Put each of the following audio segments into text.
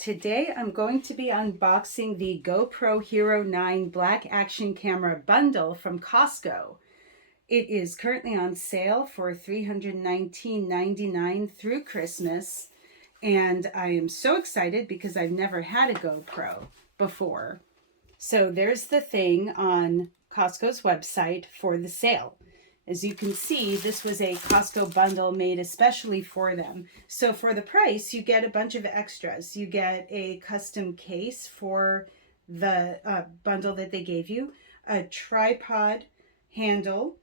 Today I'm going to be unboxing the GoPro HERO9 Black Action Camera Bundle from Costco. It is currently on sale for $319.99 through Christmas, and I am so excited because I've never had a GoPro before. So there's the thing on Costco's website for the sale. As you can see, this was a Costco bundle made especially for them. So for the price, you get a bunch of extras. You get a custom case for the bundle that they gave you, a tripod handle,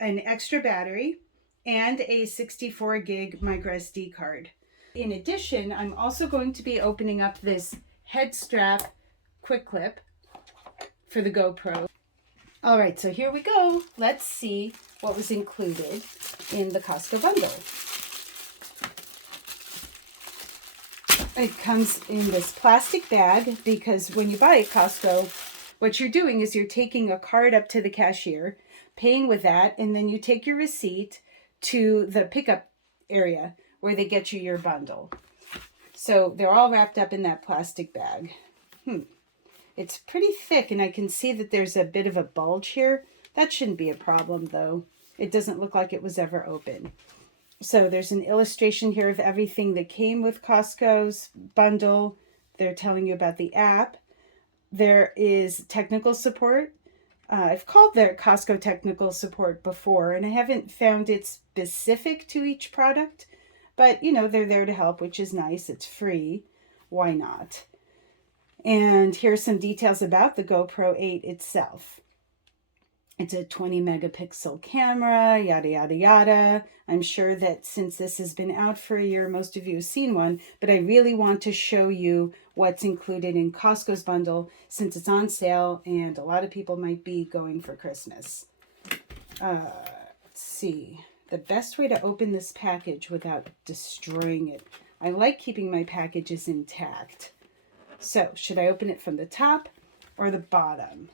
an extra battery, and a 64 gig MicroSD card. In addition, I'm also going to be opening up this head strap quick clip for the GoPro. All right, so here we go. Let's see what was included in the Costco bundle. It comes in this plastic bag because when you buy at Costco, what you're doing is you're taking a card up to the cashier, paying with that, and then you take your receipt to the pickup area where they get you your bundle. So they're all wrapped up in that plastic bag. It's pretty thick, and I can see that there's a bit of a bulge here. That shouldn't be a problem, though. It doesn't look like it was ever open. So there's an illustration here of everything that came with Costco's bundle. They're telling you about the app. There is technical support. I've called their Costco technical support before, and I haven't found it specific to each product. But, you know, they're there to help, which is nice. It's free. Why not? And here's some details about the GoPro 8 itself. It's a 20 megapixel camera, yada, yada, yada. I'm sure that since this has been out for a year, most of you have seen one, but I really want to show you what's included in Costco's bundle since it's on sale and a lot of people might be going for Christmas. Let's see. The best way to open this package without destroying it. I like keeping my packages intact. So, should I open it from the top or the bottom?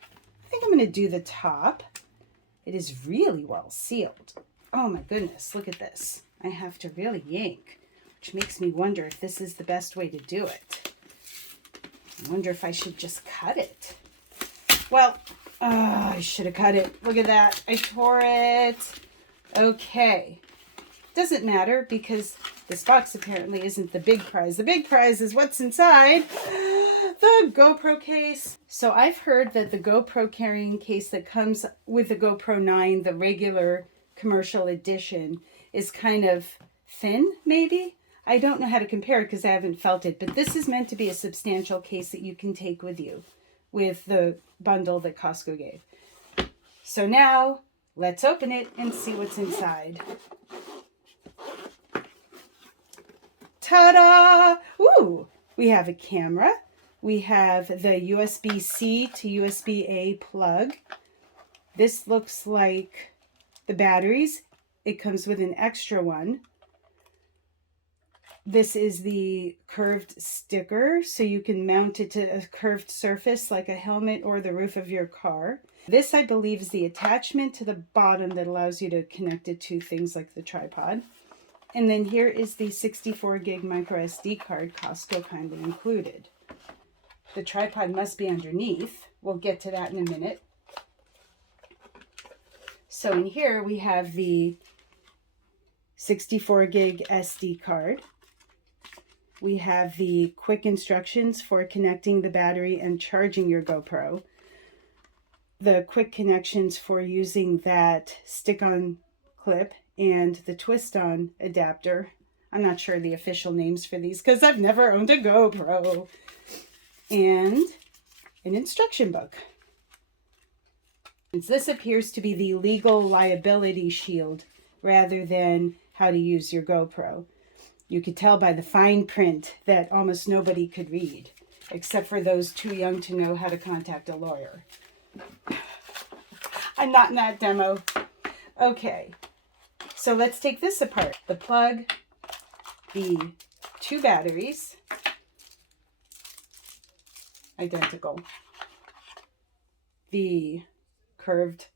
I think I'm going to do the top. It is really well sealed. Oh my goodness, look at this. I have to really yank, which makes me wonder if this is the best way to do it. I wonder if I should just cut it. Well, I should have cut it. Look at that. I tore it. Okay. Doesn't matter because this box apparently isn't the big prize. The big prize is what's inside the GoPro case. So I've heard that the GoPro carrying case that comes with the GoPro 9, the regular commercial edition, is kind of thin, maybe? I don't know how to compare it because I haven't felt it, but this is meant to be a substantial case that you can take with you with the bundle that Costco gave. So now, let's open it and see what's inside. Ta-da! Ooh, we have a camera. We have the USB-C to USB-A plug. This looks like the batteries. It comes with an extra one. This is the curved sticker, so you can mount it to a curved surface like a helmet or the roof of your car. This, I believe, is the attachment to the bottom that allows you to connect it to things like the tripod. And then here is the 64 gig microSD card Costco kindly included. The tripod must be underneath. We'll get to that in a minute. So in here we have the 64 gig SD card. We have the quick instructions for connecting the battery and charging your GoPro. The quick connections for using that stick-on clip and the twist-on adapter. I'm not sure the official names for these because I've never owned a GoPro. And an instruction book. And this appears to be the legal liability shield rather than how to use your GoPro. You could tell by the fine print that almost nobody could read, except for those too young to know how to contact a lawyer. I'm not in that demo. Okay. So let's take this apart. The plug, the two batteries, identical. The curved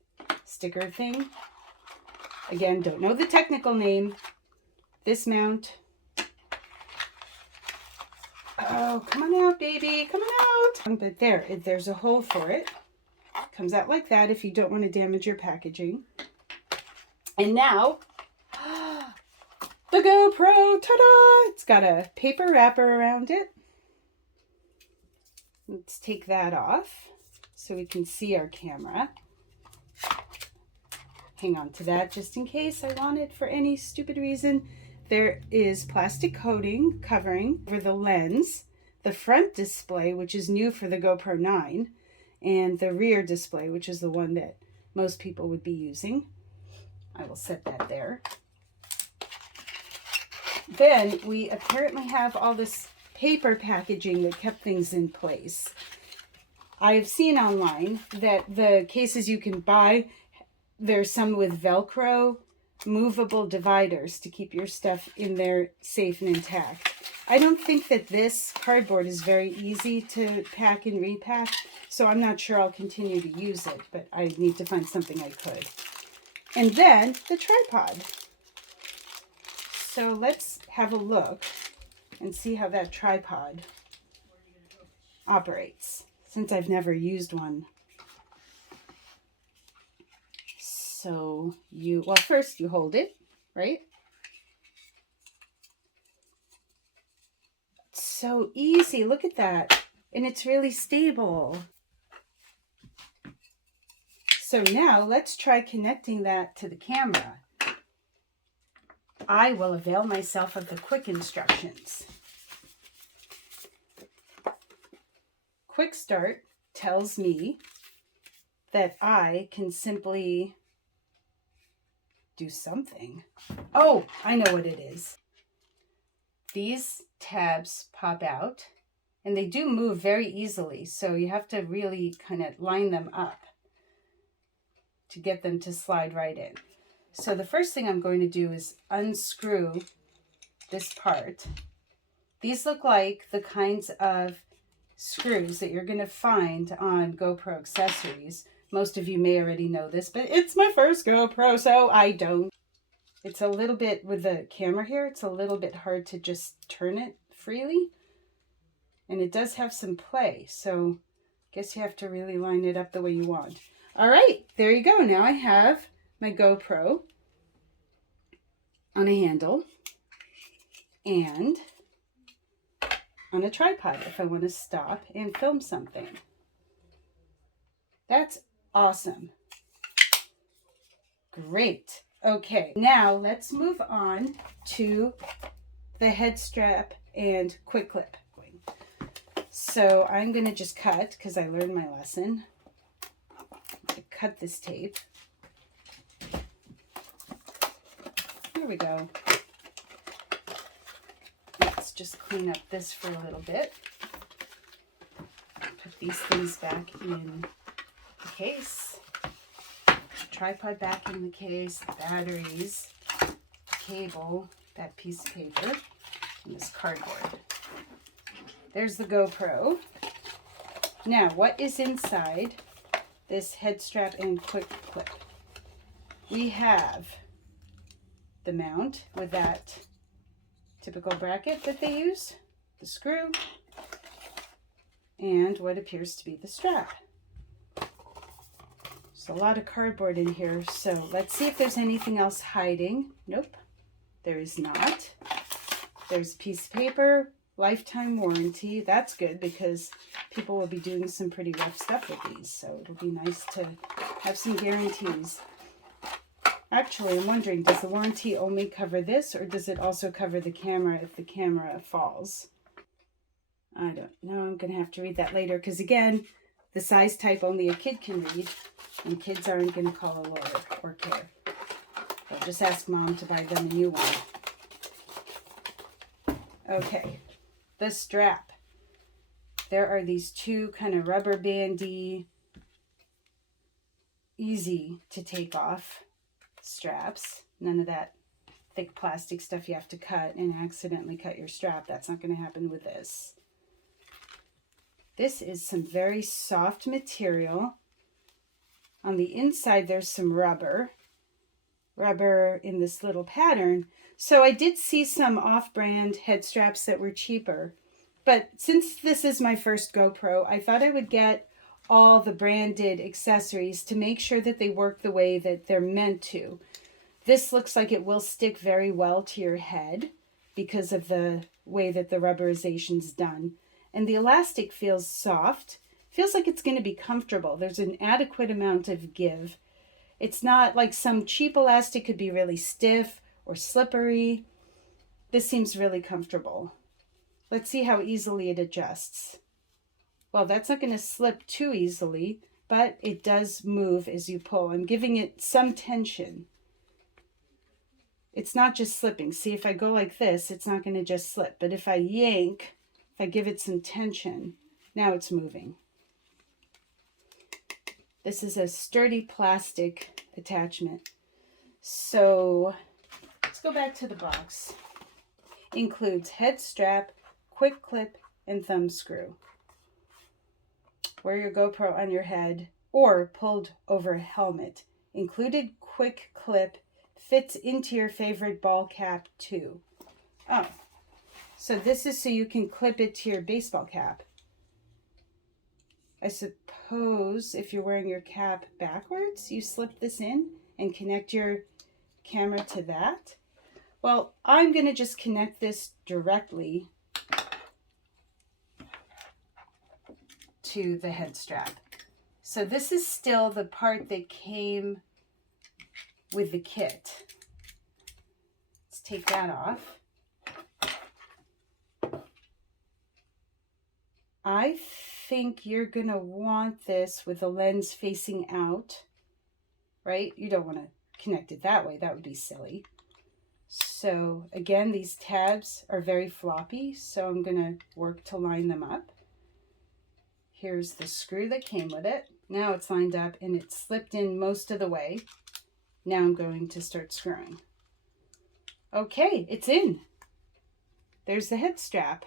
sticker thing. Again, don't know the technical name. This mount. Oh, Oh, come on out, baby. Come on out. But there's a hole for it. Comes out like that if you don't want to damage your packaging. And now, the GoPro, ta-da! It's got a paper wrapper around it. Let's take that off so we can see our camera. Hang on to that just in case I want it for any stupid reason. There is plastic coating covering over the lens, the front display, which is new for the GoPro 9, and the rear display, which is the one that most people would be using. I will set that there. Then we apparently have all this paper packaging that kept things in place. I've seen online that the cases you can buy, there's some with Velcro movable dividers to keep your stuff in there safe and intact. I don't think that this cardboard is very easy to pack and repack, so I'm not sure I'll continue to use it, but I need to find something I could. And then the tripod. So let's have a look and see how that tripod operates, since I've never used one. So well, first you hold it, right? It's so easy, look at that. And it's really stable. So now let's try connecting that to the camera. I will avail myself of the quick instructions. Quick Start tells me that I can simply do something. Oh, I know what it is. These tabs pop out and they do move very easily, so you have to really kind of line them up to get them to slide right in. So the first thing I'm going to do is unscrew this part. These look like the kinds of screws that you're going to find on GoPro accessories. Most of you may already know this, but it's my first GoPro, so I don't. It's a little bit, with the camera here, it's a little bit hard to just turn it freely. And it does have some play, so I guess you have to really line it up the way you want. All right, there you go. Now I have my GoPro on a handle and on a tripod if I want to stop and film something. That's awesome. Great. Okay, now let's move on to the head strap and quick clip. So I'm going to just cut, because I learned my lesson. Cut this tape. Here we go. Let's just clean up this for a little bit. Put these things back in the case. Tripod back in the case, the batteries, the cable, that piece of paper, and this cardboard. There's the GoPro. Now, what is inside this head strap and quick clip? We have the mount with that typical bracket that they use, the screw, and what appears to be the strap. There's a lot of cardboard in here, so let's see if there's anything else hiding. Nope, there is not. There's a piece of paper, lifetime warranty. That's good because people will be doing some pretty rough stuff with these, so it'll be nice to have some guarantees. Actually, I'm wondering, does the warranty only cover this, or does it also cover the camera if the camera falls? I don't know. I'm going to have to read that later because, again, the size type only a kid can read, and kids aren't going to call a lawyer or care. They'll just ask Mom to buy them a new one. Okay, the strap. There are these two kind of rubber bandy, easy to take off straps. None of that thick plastic stuff you have to cut and accidentally cut your strap. That's not going to happen with this. This is some very soft material. On the inside there's some rubber in this little pattern. So I did see some off-brand head straps that were cheaper, But since this is my first GoPro, I thought I would get all the branded accessories to make sure that they work the way that they're meant to. This looks like it will stick very well to your head because of the way that the rubberization's done. And the elastic feels soft. Feels like it's going to be comfortable. There's an adequate amount of give. It's not like some cheap elastic could be really stiff or slippery. This seems really comfortable. Let's see how easily it adjusts. Well, that's not going to slip too easily, but it does move as you pull. I'm giving it some tension. It's not just slipping. See, if I go like this, it's not going to just slip. But if I yank, if I give it some tension, now it's moving. This is a sturdy plastic attachment. So let's go back to the box. Includes head strap, quick clip, and thumb screw. Wear your GoPro on your head or pulled over a helmet. Included quick clip, fits into your favorite ball cap too. Oh, so this is so you can clip it to your baseball cap. I suppose if you're wearing your cap backwards, you slip this in and connect your camera to that. Well, I'm going to just connect this directly to the head strap. So this is still the part that came with the kit. Let's take that off. I think you're going to want this with the lens facing out, right? You don't want to connect it that way. That would be silly. So again, these tabs are very floppy, so I'm going to work to line them up. Here's the screw that came with it. Now it's lined up and it's slipped in most of the way. Now I'm going to start screwing. Okay, it's in. There's the head strap.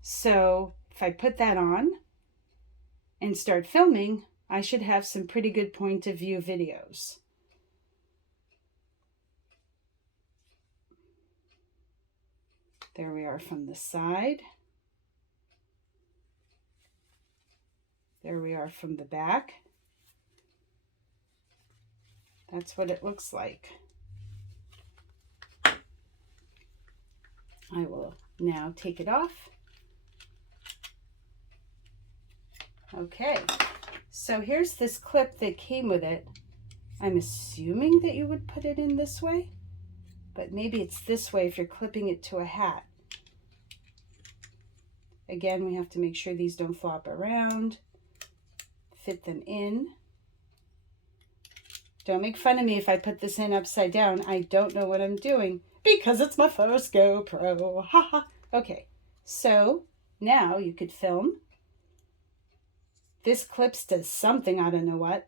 So if I put that on and start filming, I should have some pretty good point of view videos. There we are from the side. There we are from the back. That's what it looks like. I will now take it off. Okay, so here's this clip that came with it. I'm assuming that you would put it in this way, but maybe it's this way if you're clipping it to a hat. Again, we have to make sure these don't flop around. Fit them in. Don't make fun of me if I put this in upside down. I don't know what I'm doing because it's my first GoPro. Haha. Okay, so now you could film. This clips to something, I don't know what.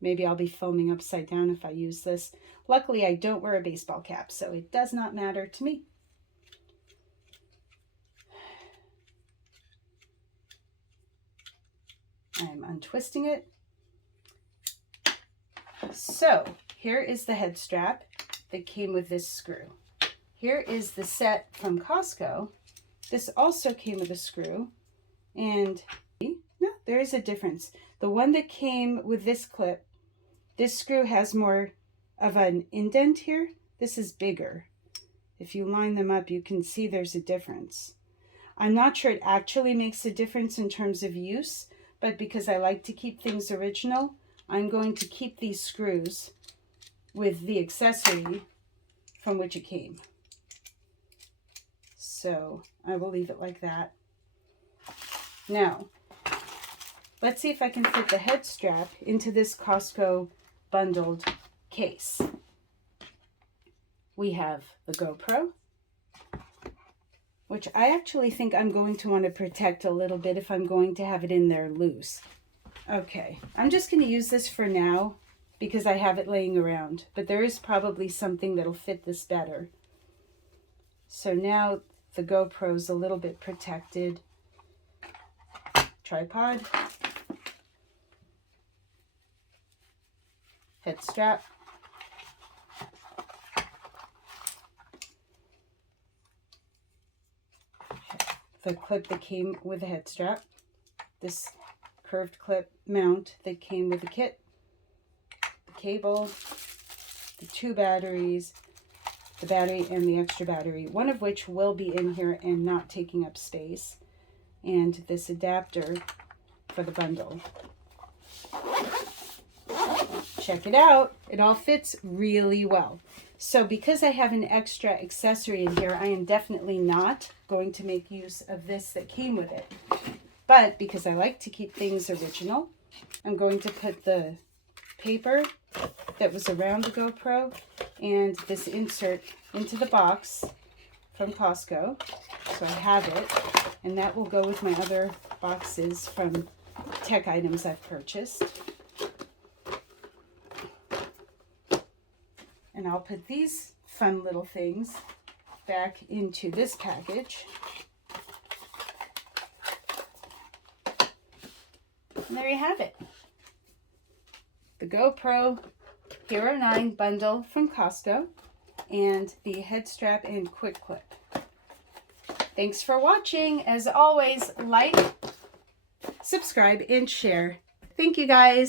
Maybe I'll be filming upside down if I use this. Luckily, I don't wear a baseball cap, so it does not matter to me. I'm untwisting it. So here is the head strap that came with this screw. Here is the set from Costco. This also came with a screw, and no, there is a difference. The one that came with this clip, this screw has more of an indent here. This is bigger. If you line them up, you can see there's a difference. I'm not sure it actually makes a difference in terms of use, but because I like to keep things original, I'm going to keep these screws with the accessory from which it came. So I will leave it like that. Now, let's see if I can fit the head strap into this Costco bundled case. We have the GoPro, which I actually think I'm going to want to protect a little bit if I'm going to have it in there loose. Okay, I'm just going to use this for now because I have it laying around, but there is probably something that'll fit this better. So now the GoPro's a little bit protected. Tripod, head strap, head the clip that came with the head strap, this curved clip mount that came with the kit, the cable, the 2 batteries, the battery and the extra battery, one of which will be in here and not taking up space, and this adapter for the bundle. Check it out. It all fits really well. So because I have an extra accessory in here, I am definitely not going to make use of this that came with it. But because I like to keep things original, I'm going to put the paper that was around the GoPro and this insert into the box from Costco. So I have it, and that will go with my other boxes from tech items I've purchased. And I'll put these fun little things back into this package. And there you have it. The GoPro HERO9 bundle from Costco and the head strap and quick clip. Thanks for watching. As always, like, subscribe, and share. Thank you guys.